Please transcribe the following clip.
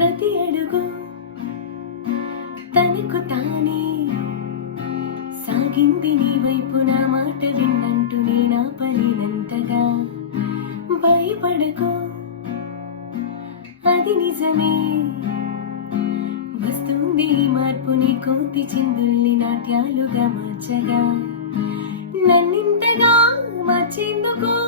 ప్రతి అడుగు తనకు తానే సాగింది నీ వైపు నా మాట విన్నంటూ నేనాపలేనంతగా. భయపడకు అది నిజమే, వస్తుంది ఈ మార్పు నీ కోతి చిందుల్ని నాట్యాలుగా మార్చగా. నన్నింతగా మార్చేందుకు